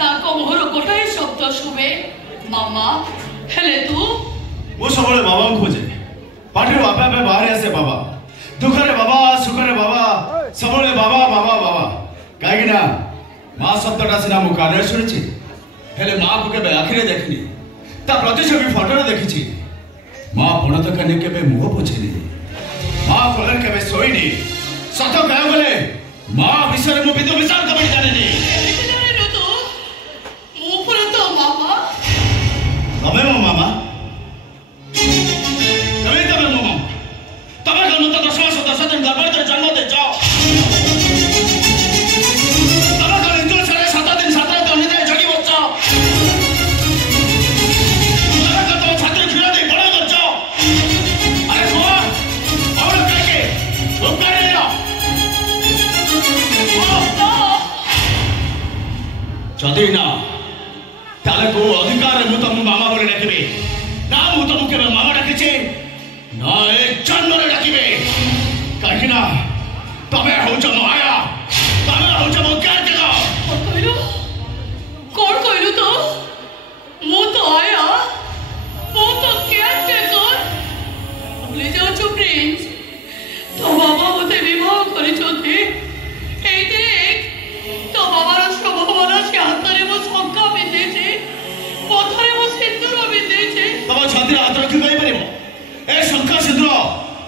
ताको मोहर गोटाए शब्द शुभे मामा हेले तू वो सबले बाबा खोजे पाठे आपे आपे बाहर आसे बाबा दुखरे बाबा सुखरे बाबा सबले बाबा बाबा बाबा काहे ना मां शब्दटा सिना मु काने सुनिछि हेले मां को केबे आखिरे देखिनी ता प्रतिछवि फोटो देखिछि मां पणत कने केबे मुह पोछेनी मां कोलर केबे सोईनी सत कह गले मां विषय मु विदु विचार कबे जानेनी एते जाने न तो मु पर तो मामा तबे मो मामा तबे मो मामा तबे गनो तो 10 दिन गड़बड़ दे जन्म दे जाओ तबे गनो तो 7 दिन 7 दिन निदे जगी बच्चा तबे गनो छात्र खिला दे बड़ा बच्चा अरे वो और के चुप कर ले जदि ना ताले को अधिकार मु तुम मामा बोले डाकिबे ना मु तुम केबे मामा डाकिछे ना एक जन्म रे डाकिबे काहे ना तबे होछ माया तबे होछ मो क्या जगह कौन कहलु तो मु तो आया मु तो क्या कर ले जाओ चुप प्रिंस तो बाबा मते विवाह करे छोते ए देख तो बाबार स्वभावना से हातरे मो शंका बिंदे छे पथरे मो सिंदूर बिंदे छे तब छाती हाथ रखि गई परिबो ए शंका सिंदूर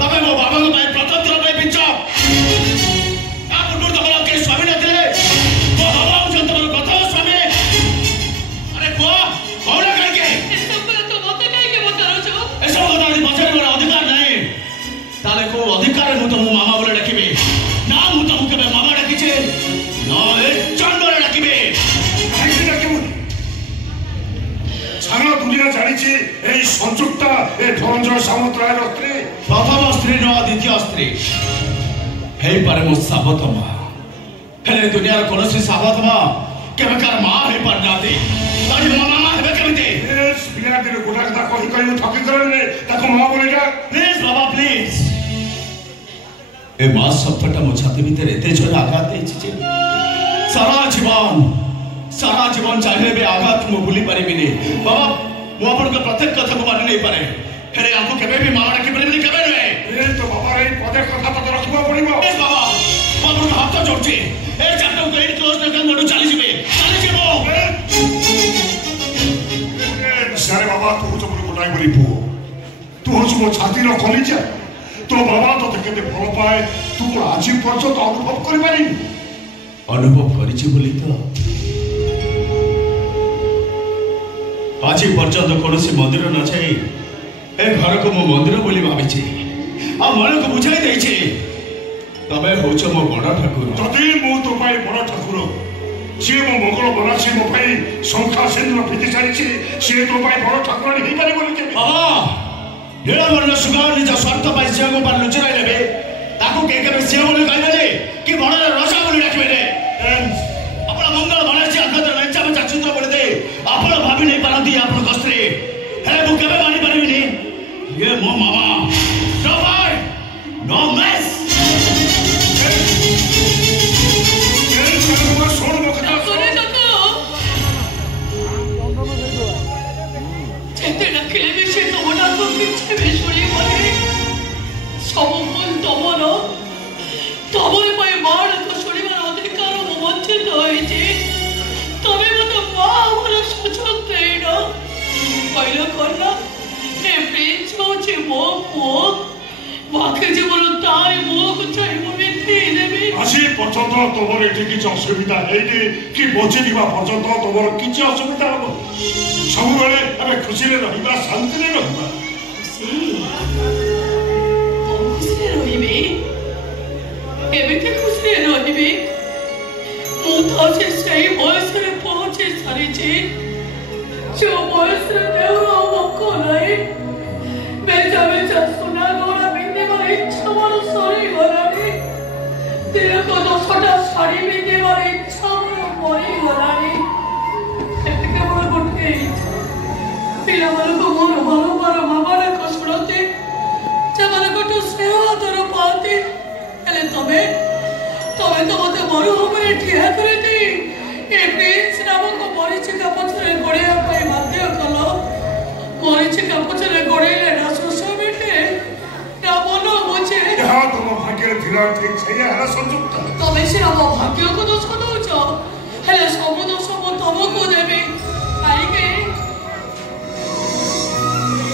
तबे मो बाबा को भाई प्रतंत्र भाई पिचा आ पुटुर तबला के स्वामी न थिले मो बाबा उन तमर प्रथम स्वामी अरे को कौन कह के ए सब तो मते काहे के बतारो छो ए सब बता दी बचरे मोर अधिकार नहीं ताले को अधिकार मु तुम मामा बोले डाकिबे ना मु तुम केबे मामा डाकिछे ना ए जन्म रे डाकिबे काहे डाकिबु सारा दुनिया जानिछि ए संयुक्ता ए धनंजय सामंतराय स्त्री प्रथम स्त्री न द्वितीय स्त्री हे पारे मो साबत मा हेले दुनिया रे कोनोसी साबत मा केबे कार मां हे पर नाते ताडी मामा हेबे केमिते ए बिना दिन गोटा कथा कहि कहि थकी करले ताको मामा बोलेगा प्लीज बाबा प्लीज ए मां शब्दटा मो छाती भीतर एते जोर आघात देछि जे सारा जीवन चाहे बे आघात मो भूली परिबिनी बाबा मो अपन के प्रत्येक कथा को मानि नहीं पारे हेले आपको केबे भी मामा डाकी परिबिनी केबे रे ए तो बाबा रे पदे कथा तो रखबा पड़िबो ए बाबा बाबा को हाथ जोड़छे ए चैप्टर को इन क्लोज न नडू चली जिबो ए सारे बाबा तू तो बोली गोटाई बोली पु तू होछ मो छाती रो खलीजा तो बाबा तो केते भल पाए तू को आज पर्यंत अनुभव करि पारि अनुभव करिछि बोली तो आज पर्यंत कौन मंदिर न छे ए घर को मो मंदिर बोली भाविछि आ मन को बुझाई देछि तबे होछ मो बड़ ठाकुर जदि मु तो पाई बड़ ठाकुर सी मो मंगल बनासी मो पाई शंखा सिंदूर फिति सारिछि सी तो पाई बड़ ठाकुर नहीं पारे बोली के बाबा नीलवर्ण सुगार निज स्वार्थ पाई से को पर लुचराई लेबे ताको के के से बोली कहबे कि बड़ रसा बोली डाकबे रे अपना मंगल बनासी अंगत लंचा में चित्र बोले दे आपण भाभी नहीं पारती आपण कस्त्री हेले मु केबे मानि परिबिनी ये मो मामा नो भाई नो मेस सुने तो चेते रखले भी से तो बड़ा को पीछे में सुनी बोले सब मन तमरे पाए मार तो सुनिबार अधिकार मो वंचित होइछि तबे मते मा हमर सुचक देना पहिलो करना ए प्रिंस होछि मो पो वाके जे बोलो ताई मो को चाहि मो मिथि देबी आसी पर्यंत तोमर एठी किछ असुविधा हेइनी कि बचि दिबा पर्यंत तोमर किछ असुविधा हो सब बेले अबे खुशी रे रहिबा शांति रे रहिबा खुशी रहिबे एबे खुशी रहिबे मु तो से सही बयस रे पहुंचे सारिछि जो बयस रे देवरा मको नाही बेजा बेजा सुना गोरा बिंदे मार इच्छा मोर सरी गलानी तेरे को दसटा साड़ी बिंदे मार इच्छा मोर मरी गलानी एते मोर गोटे पिला मार को मोर भलो मार मामा रे को सुनते जमाना को सेवा दर पाते हेले तबे तो मते मरु हमरे ठिया करे दी ए प्रिंस नाम को चिका पचरे गोड़ेले ना सोसो बेटे ना बोलो मुझे यहाँ तुम भाग्य धीरा ठीक से ये है संयुक्त तो मैं सिर्फ वो भाग्य को दोष को दो जो है सब दोष वो तुम को देवी आई के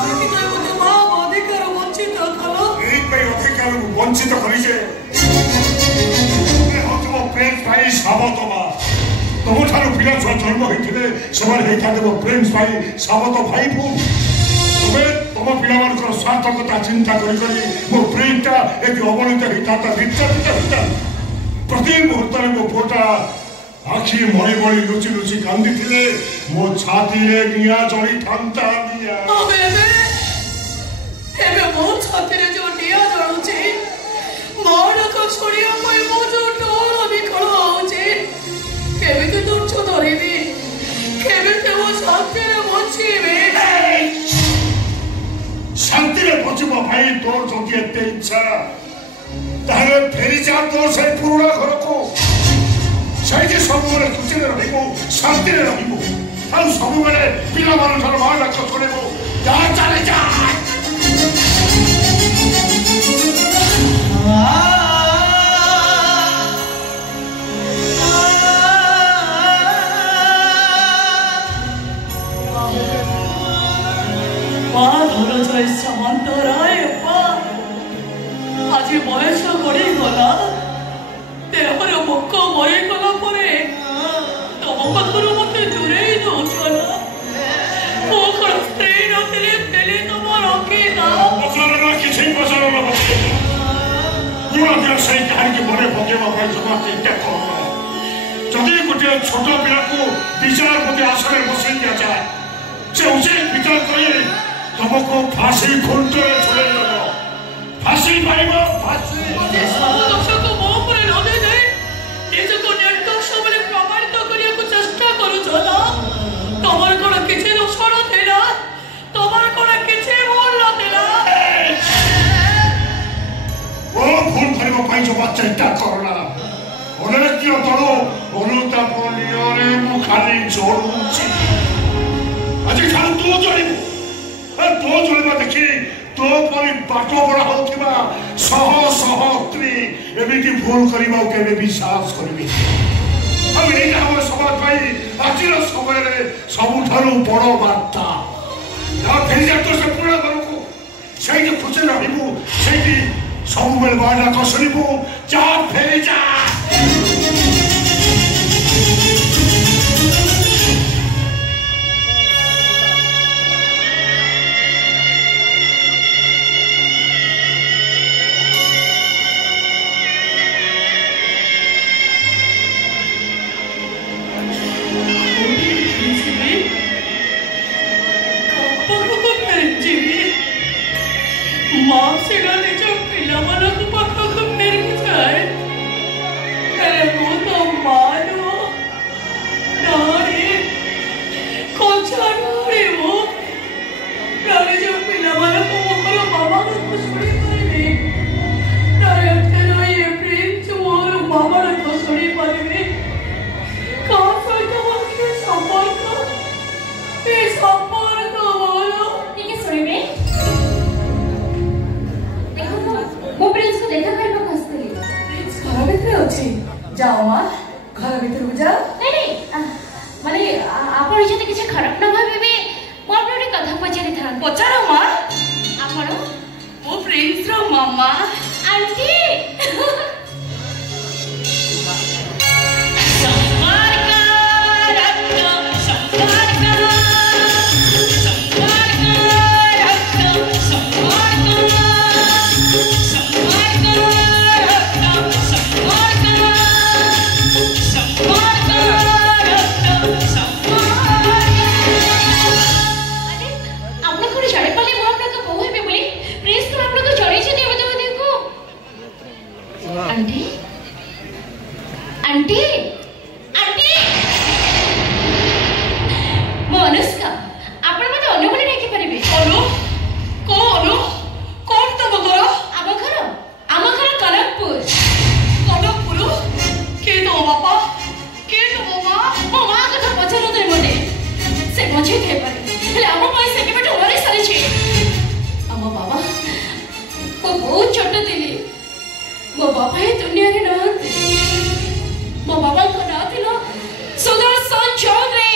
आगे तो मुझे माँ अधिकार वंचित करो एक पे अधिकार वंचित करी जे मैं हम तुम प्रेम भाई साबत माँ तुम ठारू पिला छुआ जन्म होइथिले समान हेता देबो प्रेम भाई साबत भाई पु तबे तुम पिला मानकर स्वार्थकता चिंता करी मो प्रेमटा एक अवनित हेता विचलित प्रति मुहूर्त मो पोटा आखि मणि मणि लुचि लुचि कांदी थिले मो छाती रे निया जड़ी थांता निया एबे मो छाती रे जो निया जळुची मोर को छोड़िया पई मो जो डोर विकल होउची केबे तो तुच्छ धरिबी केबे तो वो शांति रे बचिबे शांति रे बचिबो भाई तोर जति एते इच्छा तारे फेरी जा तो से पुरुणा घर को सही सब बेले खुशी रे रहिबो शांति रे रहिबो आ सब बेले पिला मान थर मां डाक छोड़ेबो जा चले जा आज बयस गड़ी गला देहर मुख मरी गला तुम पाखर मत दूरे दौचना मो कण स्त्री नथिले पेले तुम रखीदा किसी पसंद पूरा से कहानी के बड़े पकेवा जमा चिंता कर जदि गोटे छोट पिला को विचारपति आसन में बसई दिया जाए से उचित विचार कर तुमको फांसी खुंट छोड़े फांसी पाइब फांसी सब दोष को मो पर न दे दे निजको निर्दोष बोले प्रमाणित करिया को चेष्टा करू छला तमर कोन किछि दोष नथिला तमर कोन किछि भूल नथिला ओ भूल करिबो पाइ जो चिंता करना ओने कियो तरो अनुताप नियरे मु खाली जोडुछि आज खाली तू जोडिबो तो जोड़वा देखी तो परी बाटो बड़ा होथिबा सह सह स्त्री एमिति भूल करिबा केबे विश्वास करबी हम एटा हम समाज भाई आजिर समय रे सबुठारु बड़ बार्ता आ फेरि जातो से पूरा करको सेही जे खुचे रहिबु सेही सब बेल बाडा कसरिबु जा फेरि जा जाओ मां घर भीतर जाओ नहीं माने आपण जति किछ खराब न भाबे मोर पे कथा पचारि था पचारो मां आपण मो फ्रेंड्स रो मामा आंटी जाऊँचे आम बाबा मो बहुत छोट थी मो बाबा ये दुनिया रे नहांते मो बाबा को ना थिलो सुदर्शन चौधरी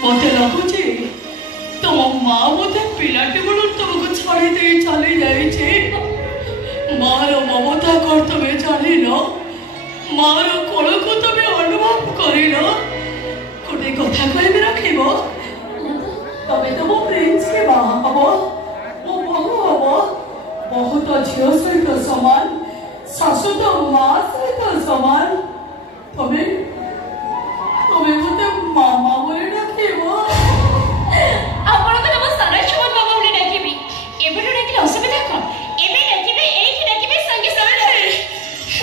मत लगुचे तुम माँ बोधे पिलाटी बड़ू तुमको छाड़ी दे चली जाइए मार ममता कर तुम्हें जानी लो मार कोल को तुम्हें अनुभव करी लो गोटे कथा कहबे रखिबो तबे तो मो प्रिंस के माँ हबो मो बहु हबो बहु तो झियो सहित समान सासु तो माँ सहित समान तुम्हें मते मामा बोले डाकिबो आपण को तो सारा छोट बाबा बोले डाकिबी एबे डाकिले असुविधा कोन एबे डाकिबे एही डाकिबे संगे संगे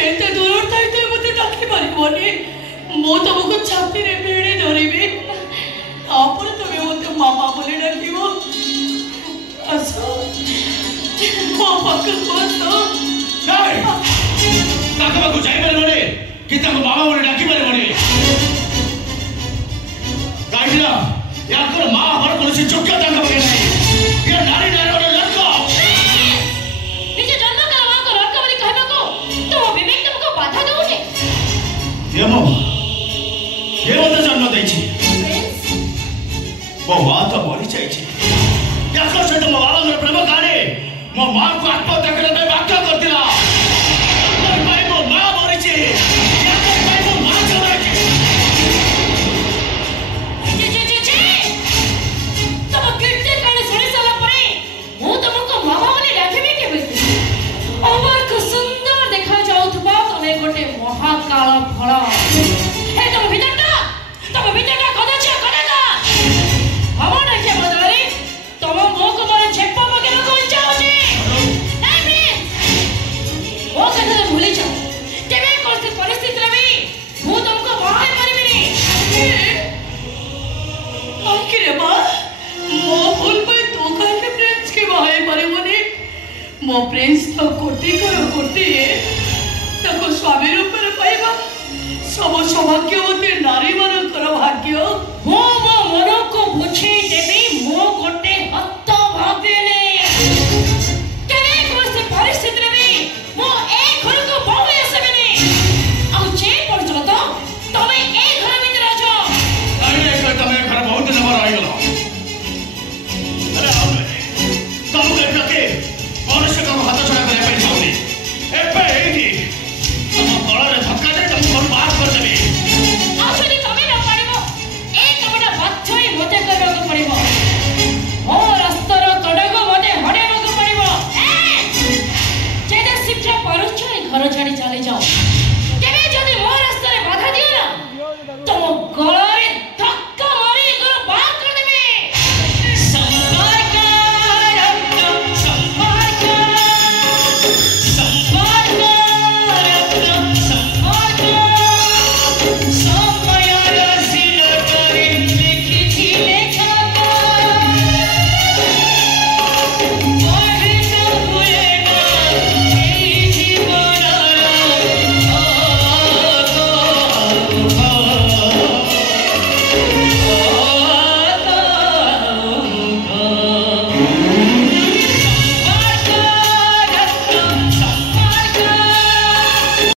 एते दूर थाइते मते डाकी पारिबोनी मो तुमको छाती रे भेड़े धरिबी आपन तमे मते मामा बोले डाकिबो असो पापा को तो नहीं काका बाबू जाई पारे कि ताको मामा बोले डाकी पारे गाइडला याकर मां हर कोनसी योग्यता का बगे नहीं ये नारी नारी लड़का निजे जन्म का मां को लड़का बोली कहबो को तो विवेक तुमको बाधा दोने ये मते जन्म देछि वो मां तो मरि जाइछि याकर से तो बाबा घर प्रेम काने मो मां को आत्महत्या करे में वाक्य कर दिला भाई मो मां मरि छि याकर भाई मो मां चला छि गोटे महाकाल फल ए तुम भीतरटा कदा हम देखिए बदलरी तुम मो को मारे छेपा पकेला को इच्छा होची नहीं प्लीज ओ कथा भूली जाओ केबे कोसी परिस्थिति रे भी मु तुमको बाहर करबिनी आखिर बा मो भूल पे तो काहे प्रिंस के बाहर परबनी मो प्रिंस तो कोटी ताको स्वामी रूप में पाइबा सब सौभाग्यवती नारी मानकर भाग्य मो मन को बुझे देबी मो गोटे हत्त भागेले केने कोसे परिस्थिति रे भी मो ए घर को बहु आसेबेनी आ जे पर्यंत तमे ए घर भीतर आछो अरे तमे घर बहुत दिन पर आई गेलो अरे आओ तुम के प्रति मनुष्य का हाथ छोड़ा करे पे जाऊनी ए पे एठी गलारे धक्का दे तुम बात कर देबे आछनी तमे न पारिबो ए तमेटा बाथई मते करबा को पड़िबो ओ रास्तार तडगो मते हडेबा को पड़िबो ए जेदे शिक्षा परुछ घर छाड़ी चले जाओ